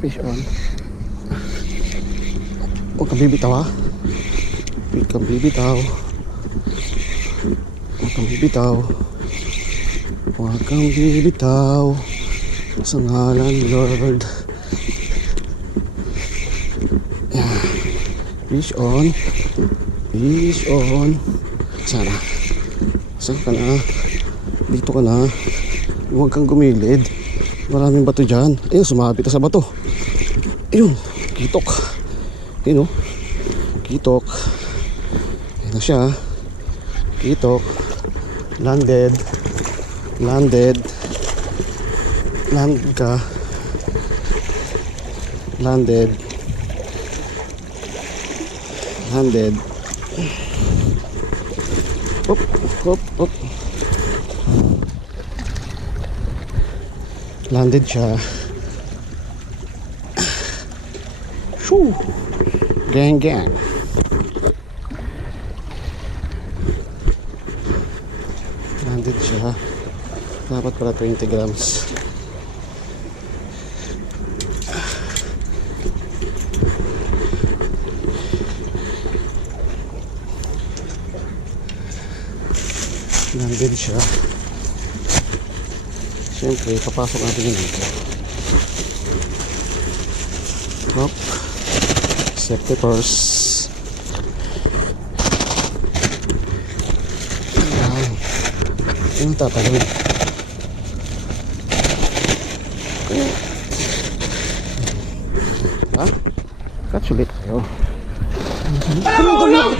Fish on. Huwag kang bibitaw ha. Huwag kang bibitaw. Huwag kang bibitaw. Huwag kang bibitaw. Sa ngalan ni Lord. Yan. Fish on. Fish on. Sana. Saan ka na? Dito ka na. Huwag kang gumilid. Maraming bato dyan. Ayun, sumabit na sa bato. Ayun, kitok. Ayun o. Kitok. Ayun na siya. Kitok. Landed. Landed. Land ka. Landed. Landed. Hop, hop, hop. Landed siya. Shoo! Gang gang. Landed siya. Dapat pala 20 grams. Landed siya. Siyempre, papasok natin yung dito. Hop. Safety first. Ayan. Yung tatalon. Ha? Catch ulit tayo. Alam mo, mahulog!